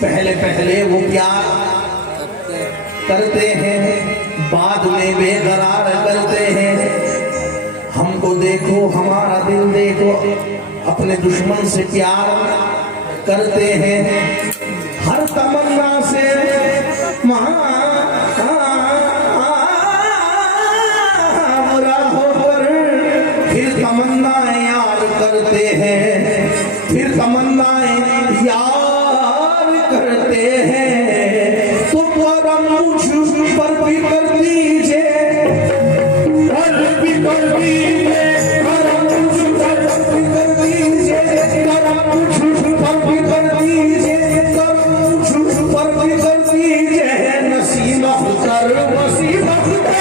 पहले पहले वो प्यार करते हैं, बाद में बेकरार करते हैं। हमको देखो, हमारा दिल देखो, अपने दुश्मन से प्यार करते हैं। हर तमन्ना से बुरा होकर फिर तमन्नाएं यार करते हैं, फिर तमन्नाएं यार करते हैं। तो करम मुझ पर भी कर दीजिए, कर भी कर दीजिए, करम मुझ पर भी कर दीजिए, करम मुझ पर भी कर दीजिए, करम मुझ पर भी कर दीजिए। नसीब अख्तर वसीम अख्तर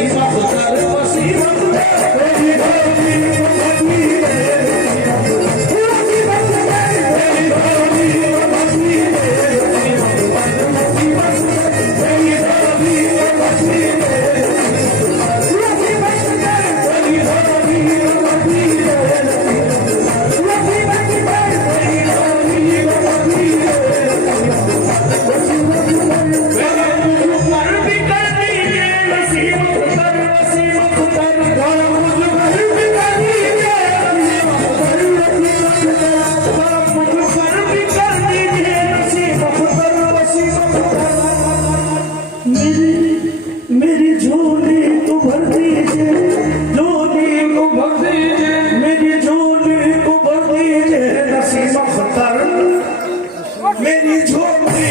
नसीब मेरी झोपड़ी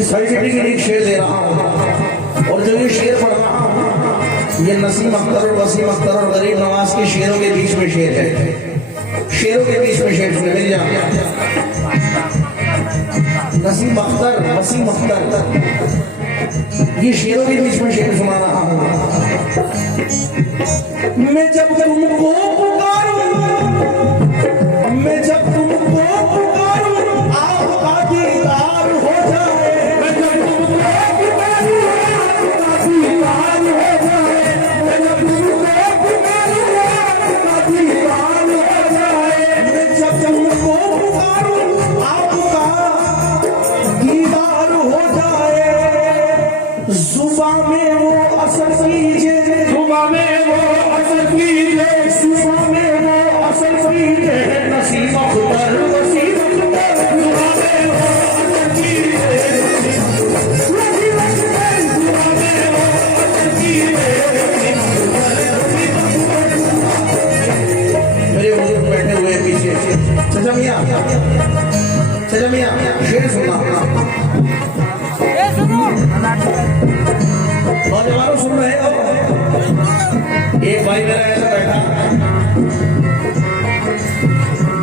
इस हल्के के लिए शेर दे रहा हूँ, और जो ये शेर पढ़ रहा हूँ ये नसीम अख्तर और वसीम अख्तर और गरीब नवाज के शेरों के बीच में शेर है। शेरों के बीच में शेर सुने मेरी जान। नसीम अख्तर वसीम अख्तर ये शेरों के बीच में शेर सुना रहा हूँ। मैं जब तुमको पुकारूं, मैं जब तुमको पुकारूं आपका दीदार हो जाए, मैं जब तुमको पुकारूं आपका दीदार हो जाए, मैं जब तुमको पुकारूं आपका दीदार हो जाए, मैं जब तुमको पुकारूं आपका दीदार हो जाए। जुबां में वो असर कीजिए, जुबां में वो असर कीजिए, जुबां में वो असर कीजिए, नसीम अख्तर वसीम अख्तर, जुबां में वो असर कीजिए, नसीम अख्तर, जुबां में वो असर कीजिए। मेरे बुजुर्ग बैठे हुए पीछे, चाचा मियां, चाचा मियां शेर सुना। नौजवानों सुन रहे हो? एक भाई मेरा ऐसा बैठा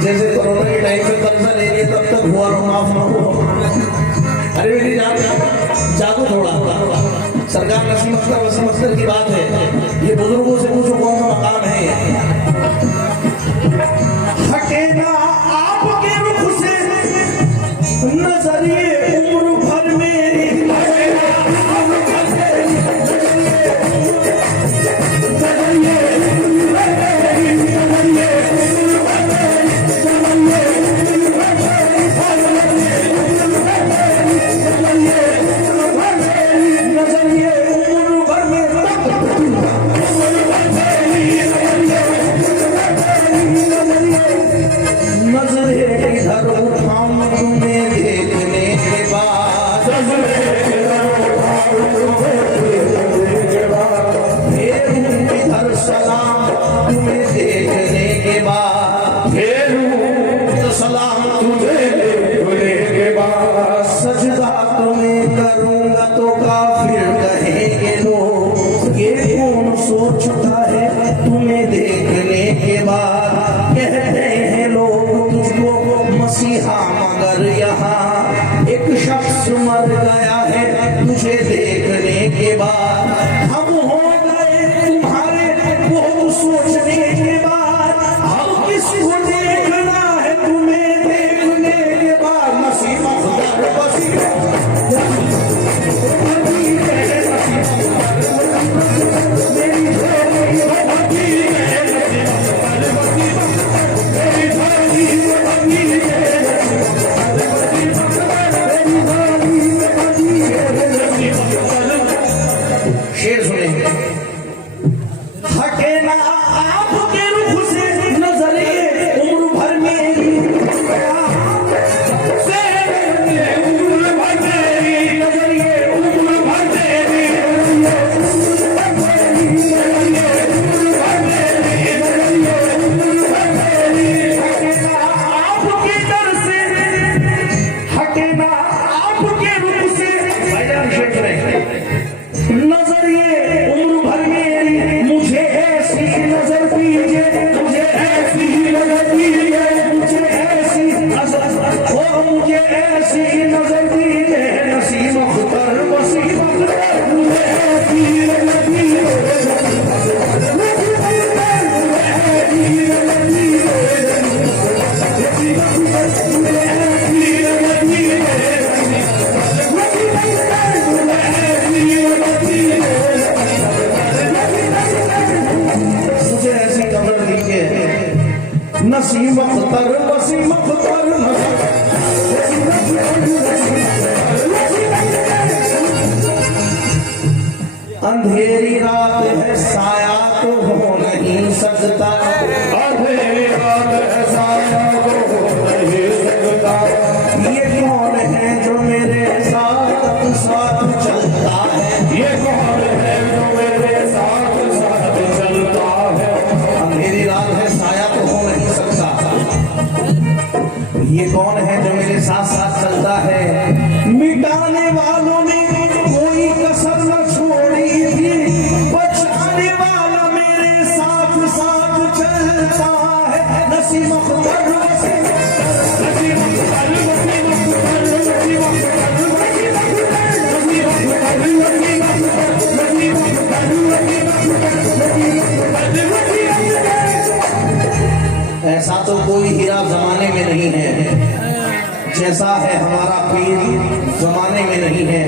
जैसे कोरोना के टाइम में कर्जा ले लिए तब तक हुआ ना माफ ना हो। अरे मेरी जान जागो थोड़ा। सरकार नसीम अख्तर वसीम अख्तर की बात है, ये बुजुर्गों से पूछो कौन सा मकाम है। हटे ना आपके रुख से नजरिए उम्र भर मेरी, सजदा तुम्हें करूंगा तो काफिर कहेंगे लोग, ये कौन सोचता है तुम्हें देखने के बाद। कहते हैं लोग तुझको मसीहा, मगर यहाँ एक शख्स मर गया है तुझे देखने के बाद। हम हो गए तुम्हारे बहुत सोचने के बाद, अब किसको देखना है तुम्हें देखने के बाद। नसीम अख्तर वसीम शेर सुनेंगे। हटे ना आपके रुख से नजरिए उम्र भर मेरी, उम्र भर मेरी नजरिए उम्र भर मेरी, आपके दर से हटे ना आपके रुख से नजरिए उम्र भर मेरी, मुझे ऐसी नजर दीजिए, मुझे ऐसी नजर दीजिए, मुझे ऐसी नजर हो, मुझे ऐसी नजर दीजिए। नसीम अख्तर वसीम अख्तर, मुझे ऐसी नजर दीजिए, नसीम अख्तर वसीम अख्तर। अंधेरी रात है साया तो हो नहीं सकता, अंधेरी रात है साया तो हो नहीं सकता। ये कौन है जो मेरे साथ साथ चलता है, ये कौन है जो मेरे साथ साथ ऐसा तो कोई हीरा जमाने में नहीं है जैसा है हमारा पीर जमाने में नहीं है।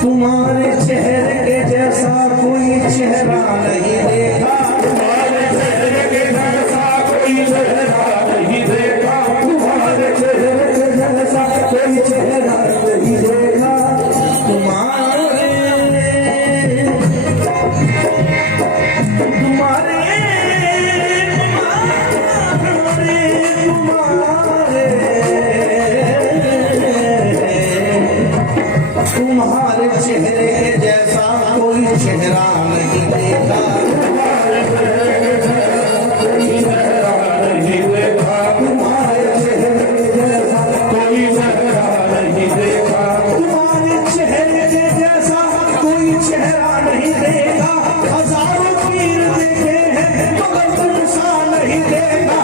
तुम्हारे चेहरे के जैसा कोई चेहरा नहीं देखा, तुम्हारे चेहरे के जैसा कोई चेहरा नहीं देखा, तुम्हारे चेहरे के जैसा कोई चेहरा नहीं देखा। तुम्हारे तुम्हारे तुम्हारे चेहरे के जैसा कोई चेहरा नहीं देखा, तुम्हारे चेहरे के जैसा कोई चेहरा नहीं देखा, तुम्हारे चेहरे के जैसा कोई चेहरा नहीं देखा। हजारों पीर देखे हैं मगर तुम सा नहीं देखा।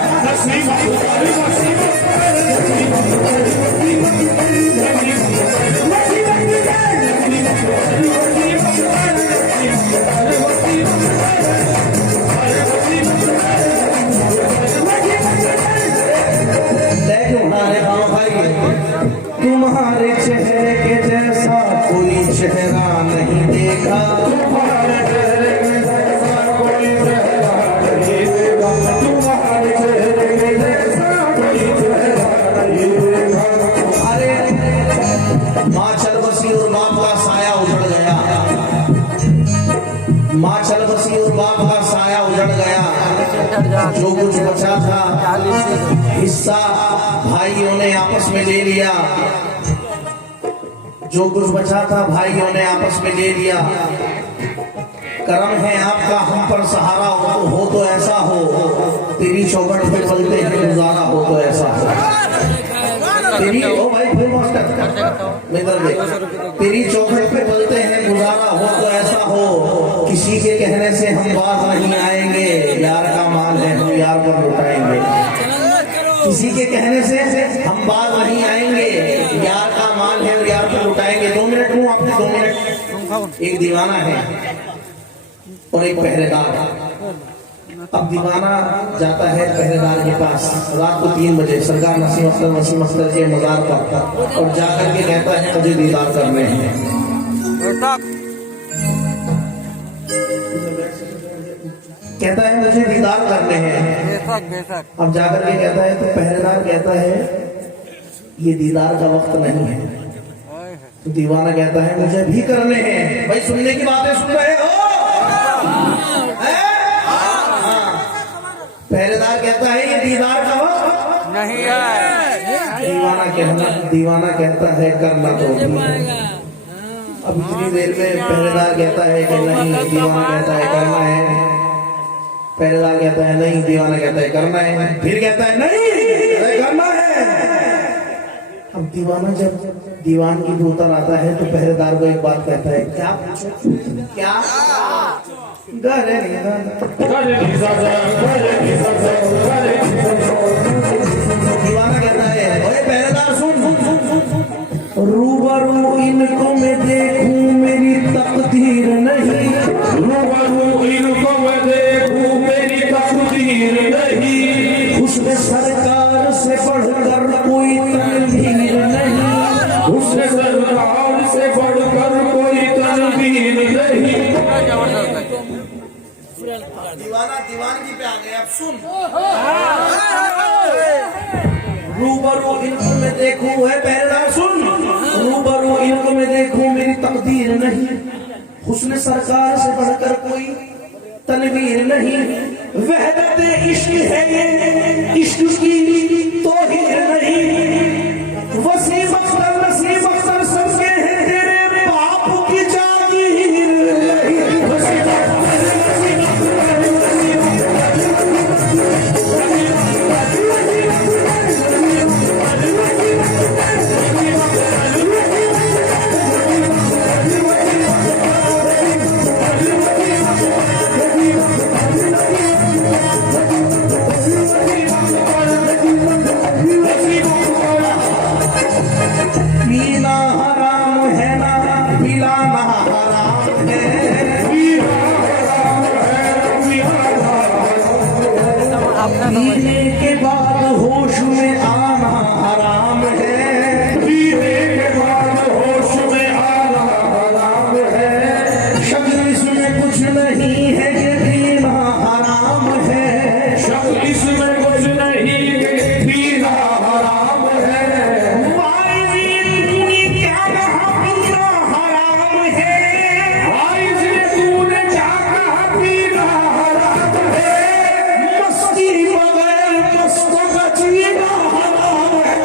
तुम्हारे चेहरे के जैसा कोई चेहरा नहीं देखा, तुम्हारे चेहरे के जैसा कोई चेहरा नहीं देखा, तुम्हारे चेहरे के जैसा कोई चेहरा नहीं देखा। अरे माँ चल बसी और बाप का साया उजड़ गया, माँ चल बसी और बाप का साया उजड़ गया। जो कुछ बचा था हिस्सा भाइयों ने आपस में ले लिया, जो कुछ बचा था भाइयों ने आपस में ले लिया। करम है आपका हम पर सहारा हो तो ऐसा हो, तेरी चौखट पे चलते हैं गुजारा हो तो ऐसा हो। तेरी ओ भाई फुल मास्टर तेरी चौखट पे चलते हैं गुजारा हो तो ऐसा हो। किसी के कहने से हम बाज नहीं आएंगे, यार का माल है हम यार पर लुटाएंगे। किसी के कहने से हम बाज नहीं आएंगे, यार का माल है और यार पर लुटाएंगे। 2 मिनट हूँ आपने 2 मिनट। एक दीवाना है और एक पहरेदार। अब दीवाना जाता है पहरेदार के पास रात को 3 बजे सरकार वसीम अख्तर के मजार पर और जाकर के कहता है मुझे दीदार करने हैं। कहता है मुझे दीदार करने हैं। अब जाकर के कहता है तो पहरेदार कहता है ये दीदार का वक्त नहीं है। तो दीवाना कहता है मुझे भी करने हैं। भाई सुनने की बातें सुन रहे हो? पहरेदार कहता है ये दीदार का वक्त नहीं है। दीवाना कहता है करना तो अब इतनी देर में पहरेदार कहता है कि नहीं, दीवाना कहता है करना है। पहरेदार कहता है नहीं, दीवाना कहता है करना है। फिर कहता है नहीं करना है। अब दीवाना जब दीवान की उतर आता है तो पहरेदार को एक बात कहता है क्या क्या दीवाना कहता है ओए पहरेदार सुन, रूबरू इनको मैं देखूं मेरी तकदीर नहीं, रूबरू इनको मैं देखूं मेरी तकदीर नहीं। हुस्न सरकार से बढ़कर कोई तनवीर नहीं, हुस्न सरकार से बढ़कर कोई तनवीर नहीं। दीवाना दीवानगी पे आ गया। अब सुन, रूबरू इनको मैं देखूं है पहरेदार सुन, रूबरू इनको मैं देखूं मेरी तकदीर नहीं, हुस्न सरकार से बढ़कर कोई तनवीर नहीं। वहदत इश्क है ये इश्क की तौहीर नहीं, वसीम अख्तर नसीम अख्तर सबके हैं तेरे बाप की जागीर नहीं। हराम है। पीने के बाद होश में आना हराम है। पीने के बाद होश में आना हराम है। शक्ल इसमें कुछ नहीं है कि पीना हराम है। शक्ल इसमें कुछ नहीं है पीना हराम है। वाइज़ तूने क्या कहा पीना हराम है। वाइज़ तूने क्या कहा पीना हराम है। मस्ती बगैर मस्तों का जीना हराम है।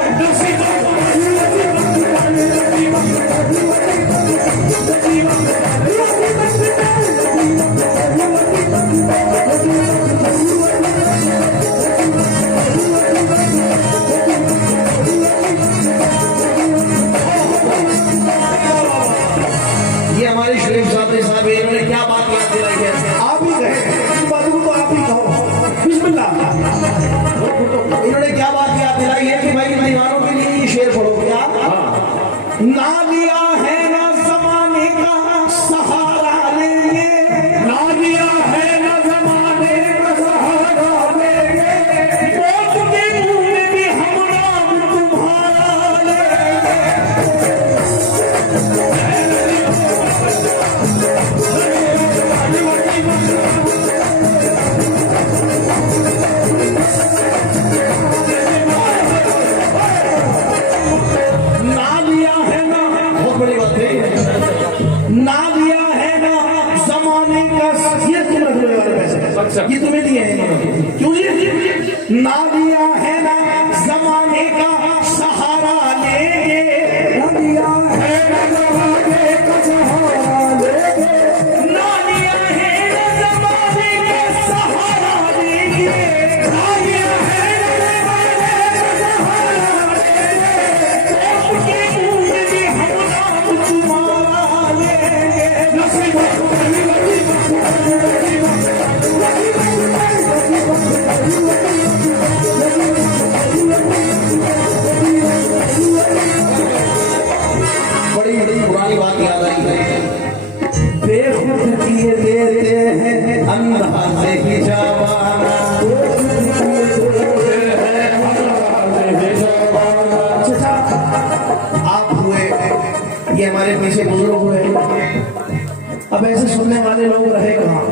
ये हमारे शरीफ साहब इन्होंने क्या बात याद दिलाई है। आप ही कहे इस बात को, तो आप ही कहो। बिस्मिल्लाह। इन्होंने क्या बात याद दिलाई है कि भाई दीवानों के लिए ये शेर पढ़ो। क्या ना लिया है ना जमाने का सहारा लेंगे। ना लिया है ना जमाने का सहारा लेंगे। मौत के मुंह में भी हम नाम तुम्हारा लेंगे। ना लिया है ना, बहुत बड़ी बात है, ना लिया है ना जमाने का, ये तुम्हें बोले वाले पैसे, ये तुम्हें दिए हैं इन्होंने। क्यों जी? ना लिया है ना जमाने का सहारा लेंगे। ना लिया है ना जमाने का सहारा लेंगे। ना लिया है ना जमाने का सहारा लेंगे। ना लिया है ना जमाने का सहारा लेंगे। के मुंह में भी हम नाम तुम्हारा लेंगे। बड़ी बड़ी पुरानी बात याद आई है। बेखुद किए देते हैं अंदाज़े की जवाना। आप हुए, ये हमारे पीछे बुजुर्ग हुए। अब ऐसे सुनने वाले लोग रहे कहाँ?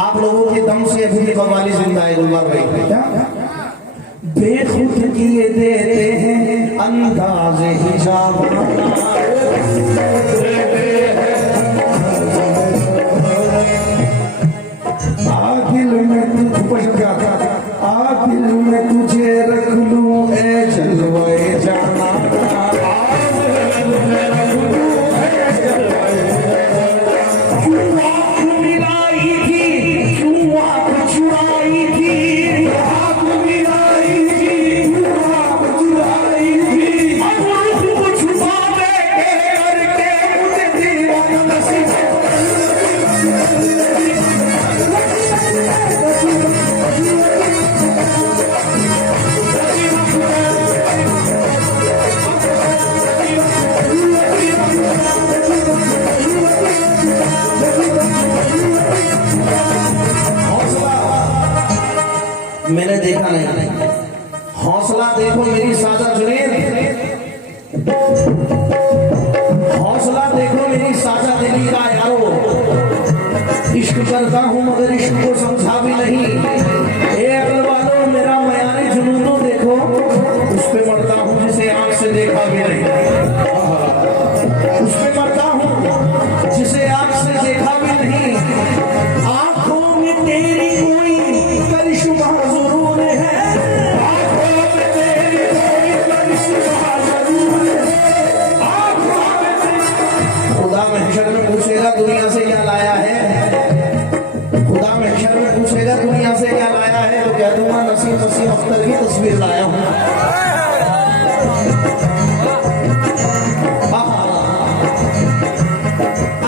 आप लोगों के दम से अभी कव्वाली जिंदा है। गुलबार भाई क्या बेखुद किए देते हैं अंदाज़े हिजाब। आदिल में आदिल में तुझे रख लूं ए जलवाए जाना। क्यों आँख मिलाई थी, क्यों आँख चुराई थी। आँख मिलाई थी, क्यों आँख चुराई थी। अब रुख को छुपा दे के करके मुझे दीवाना नसीब। मैंने देखा नहीं, हौसला देखो मेरी सादा जुनैद। हौसला देखो मेरी सादा दिली का यारो। इश्क करता हूं मगर इश्क को समझा भी नहीं। ए अकल वालों मेरा मयाने जुनून तो देखो। उस पे मरता हूं जिसे आंख से देखा भी नहीं। उस पे मरता हूं जिसे आंख से देखा भी नहीं। आंखों में तेरी कोई करिश्मा जरूर है। आंखों में तेरी कोई करिश्मा जरूर है। आंखों में खुदा महशर में पूछेगा दुनिया से क्या लाया है। खुदा महशर में पूछेगा दुनिया से क्या लाया है, तो कह दूंगा नसीम अख्तर की तस्वीर लाया हूं।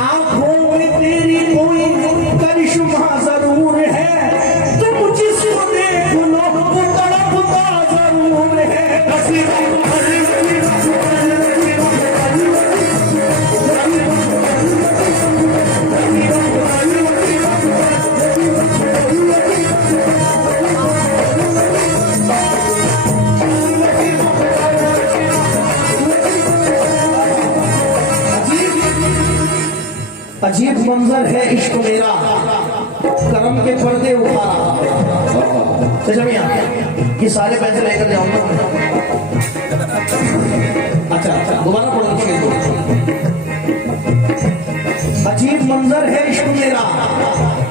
आंखों में तेरी कोई करिश्मा जरूर है। तुम जिसको देख लो वो तड़पता जरूर है। नसीब अजीब मंजर है इश्क मेरा, करम के पर्दे उठा रहा है। चचा मियां, ये सारे पैसे लेकर जाऊंगा। अच्छा, दोबारा पढ़ो। अजीब मंजर है इश्क मेरा,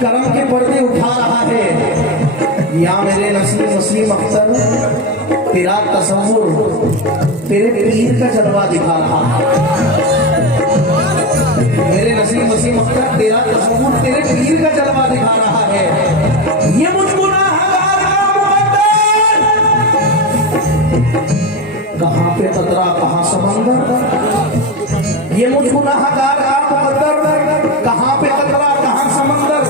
करम के पर्दे उठा रहा है। या मेरे नसीम अख्तर, तेरा तस्वुर तेरे पीर का जलवा दिखा रहा है। मेरे नसीम अख्तर, तेरा तस्वुर तेरे पीर का जलवा दिखा रहा है। ये मुझको कहाँ पे कतरा कहाँ समंदर, ये मुझको गुनाहगार का मुकद्दर, कहाँ पे कतरा कहाँ समंदर।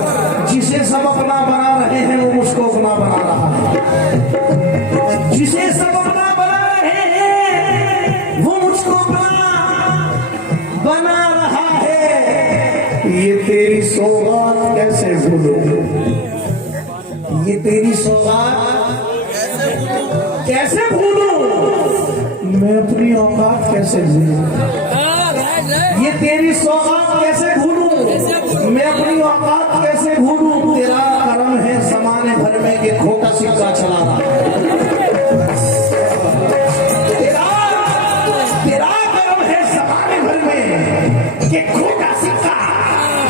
जिसे सब अपना बना रहे हैं वो मुझको अपना बना रहा है। जिसे सब अपना बना रहे हैं वो मुझको अपना बना रहा है। ये तेरी सौगात कैसे भूलूं, ये तेरी सौगात कैसे भूलूं, मैं अपनी औकात कैसे भूलूं। ये तेरी सौगात कैसे भूलूं, मैं अपनी औकात कैसे भूलूं। तेरा करम है ज़माने भर में कि खोटा सिक्का चला रहा है। तेरा करम है ज़माने भर में कि खोटा सिक्का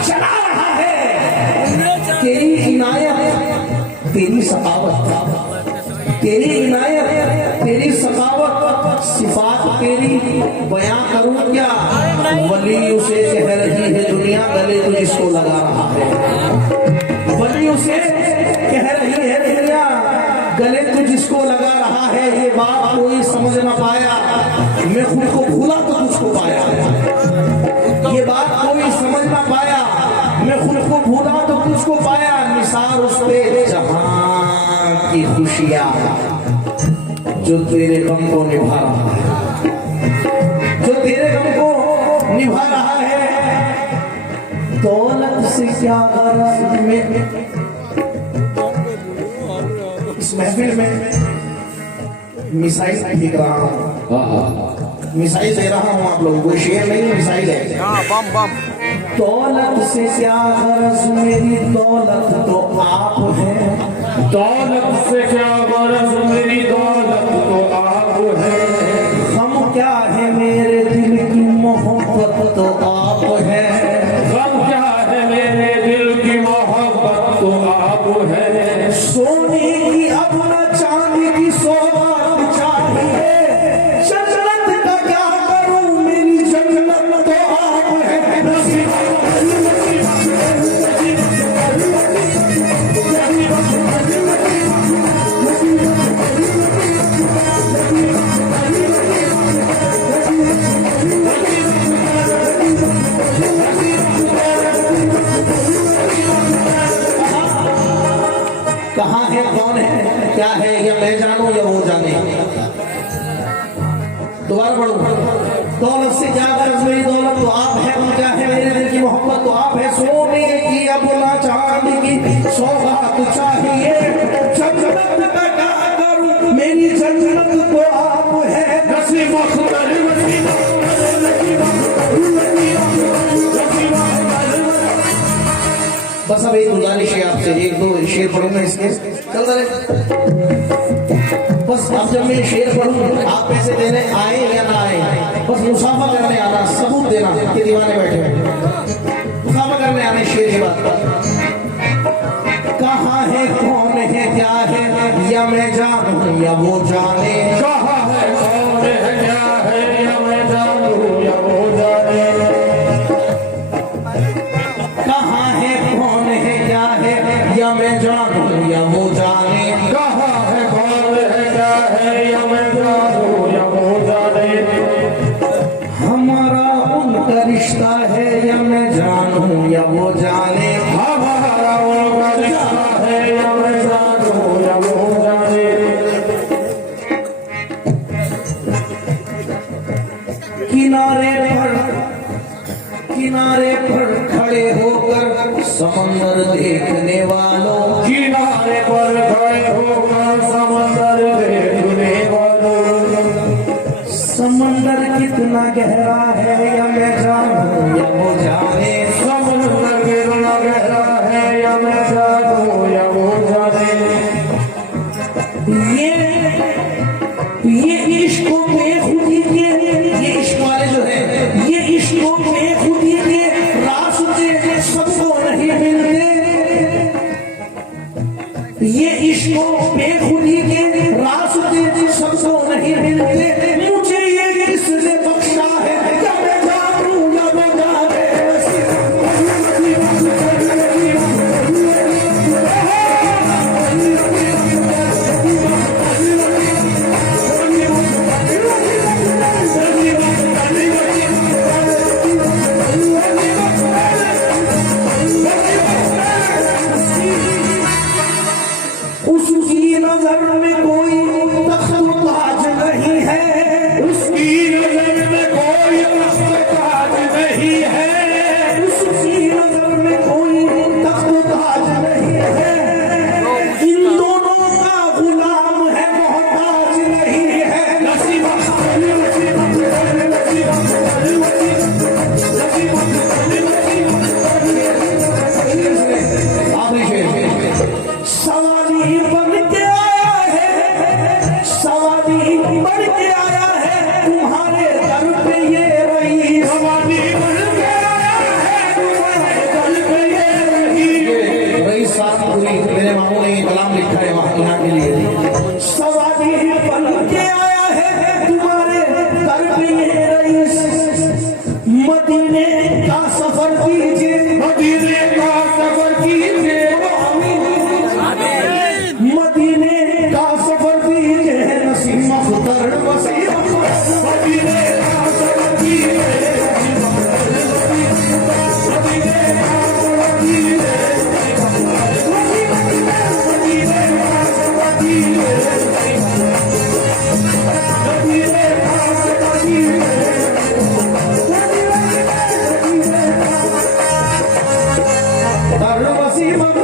चला रहा है। तेरी इनायत तेरी सखावत, तेरी इनायत तेरी सखावत, सिफात तेरी बयां करूं क्या। वली उसे कह रही है दुनिया, गले तो जिसको लगा रहा है। वली उसे कह रही है दुनिया, गले तो जिसको लगा रहा है। ये बात कोई समझ ना पाया, मैं खुद को भूला तो तुझको पाया। ये बात कोई समझ ना पाया, मैं खुद को भूला तो तुझको पाया। निसार उस पे जहां की खुशियां जो तेरे गम को निभा रहा है, जो तेरे गम को निभा रहा है। दौलत से क्या गरज में, इस महफिल में मिसाइल फेंक रहा हूँ, मिसाइल दे रहा हूँ आप लोगों को। शेर नहीं, मिसाइल है। बम बम। दौलत से क्या गरज मेरी, दौलत तो आप हैं। दौलत से क्या गरज मेरी, दौलत तो आप है। हम क्या है मेरे दिल की मोहब्बत तो आप है। गम क्या है मेरे दिल की मोहब्बत तो आप है। सोने की अब न चांदी की सौगात चाहिए, जन्नत का क्या करूं मेरी जन्नत तो आप है। कहाँ है, कौन है, क्या है, या मैं जानूं या वो जाने। दोबारा पढ़ूं। दौलत से क्या गरज मेरी, दौलत तो आप है। हम क्या है मेरे दिल की मोहब्बत तो आप है। सोने की अब ना चांदी की सौगात चाहिए, जन्नत का क्या करूं मेरी जन्नत तो आप है। नसीब अख्तर, बस अब एक गुजारिश है आपसे, एक दो शेर पढ़ूंगा इसके, चल रहे। बस अब जब मैं शेर पढ़ूं, आप पैसे देने आए या ना आए, बस मुसाफा करने आना, सबूत देना कि दीवाने बैठे हैं। मुसाफा करने आने, शेर की बात। कहाँ है, कौन है, क्या है, या मैं जानूं या वो जाने। कहाँ है, कौन है, क्या है, या मैं जानूं या वो जाने। कहाँ है, कौन है, क्या है, या मैं जानूं या वो जाने। कहाँ है, कौन है, क्या है, या मैं जानूं या वो जाने। हमारा उनका रिश्ता है या मैं जानूं या वो जाने। हमारा उनका रिश्ता है या मैं जानूं या वो जाने। किनारे पर खड़े होकर समंदर देखने वालों, किनारे पर खड़े होकर समंदर देखने वालों। समंदर कितना गहरा है या मैं जानूं या वो जाने। समंदर कीजिए, मदीने का सफर कीजिए मदीने का सफर कीजिए, नसीम अख्तर वसीम मदीने का सफर कीजिए मदीने का सफर कीजिए मदीने का सफर कीजिए मदीने का सफर कीजिए तर वसीम